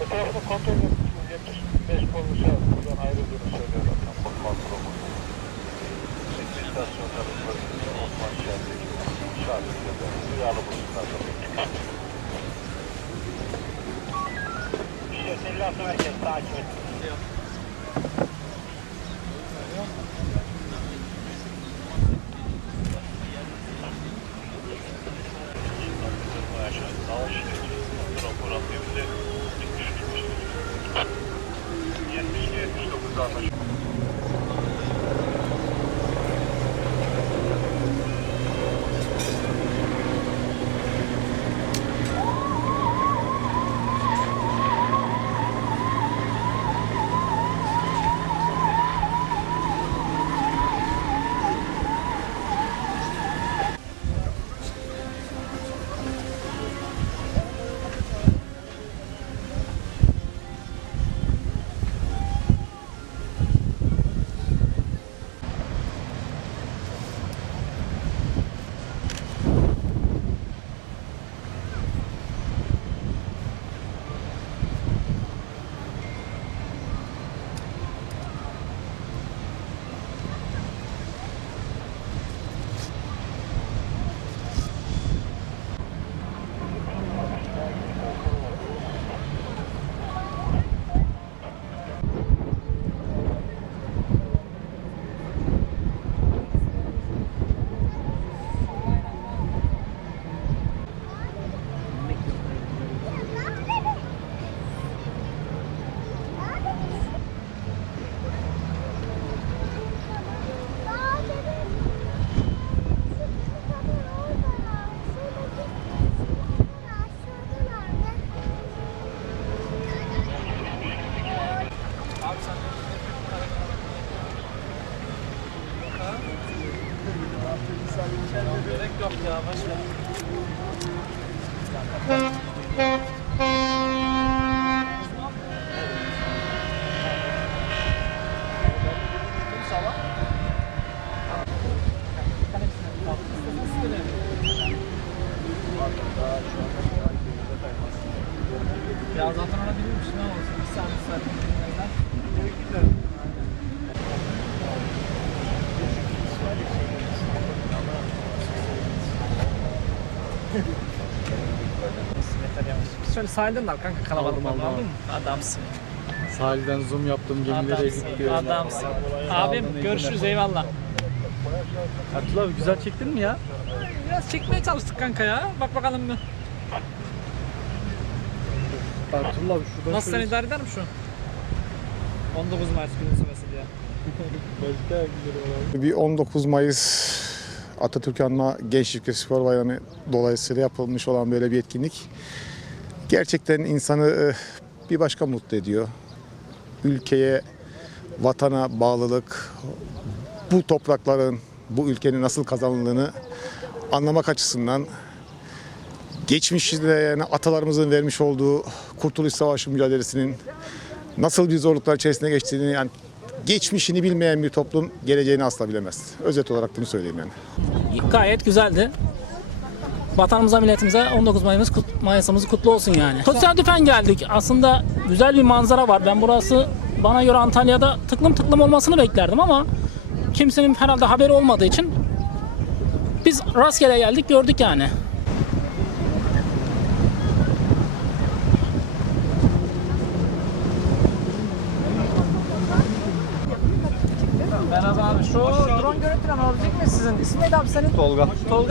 Etrafını kontrol etmiş. 75 konuşa buradan ayrıldığını söylüyor zaten. Kontrolü. Şimdi istasyonların bölümünde Osman Şenlik, Şarkı'da da duyarlı bulunlar. 156 merkez takip et. Yok ya ver. Ya zaten ona bilmiş ne olsun. Bir saat bir saat dinlemezler. Şöyle sahilden de al kanka kalabalık Aldım, aldım, aldın mı? Adamsın. Sahilden zoom yaptım gemilere Adamsın. gidiyorum. Adamsın. Abim olun, iyi görüşürüz günler. eyvallah. Abdullah abi güzel çektin mi ya? Biraz çekmeye çalıştık kanka ya. Bak bakalım mı? Abdullah abi şuradan Nasıl sen şöyle- idare eder mi şu? 19 Mayıs günü süresi diye. Başka güzel olan. Bir 19 Mayıs Atatürk Anma Gençlik ve Spor Bayramı dolayısıyla yapılmış olan böyle bir etkinlik gerçekten insanı eh, bir başka mutlu ediyor. Ülkeye, vatana bağlılık, bu toprakların, bu ülkenin nasıl kazanıldığını anlamak açısından geçmişte yani atalarımızın vermiş olduğu Kurtuluş Savaşı mücadelesinin nasıl bir zorluklar içerisinde geçtiğini yani geçmişini bilmeyen bir toplum geleceğini asla bilemez. Özet olarak bunu söyleyeyim yani. Gayet güzeldi. Vatanımıza, milletimize 19 Mayıs'ımız, kut, Mayıs'ımız kutlu olsun yani. Tesadüfen geldik. Aslında güzel bir manzara var. Ben burası bana göre Antalya'da tıklım tıklım olmasını beklerdim ama kimsenin herhalde haberi olmadığı için biz rastgele geldik gördük yani. Merhaba abi. Şu drone görüntülen alabilecek mi sizin? İsmi neydi abi senin? Tolga. Tolga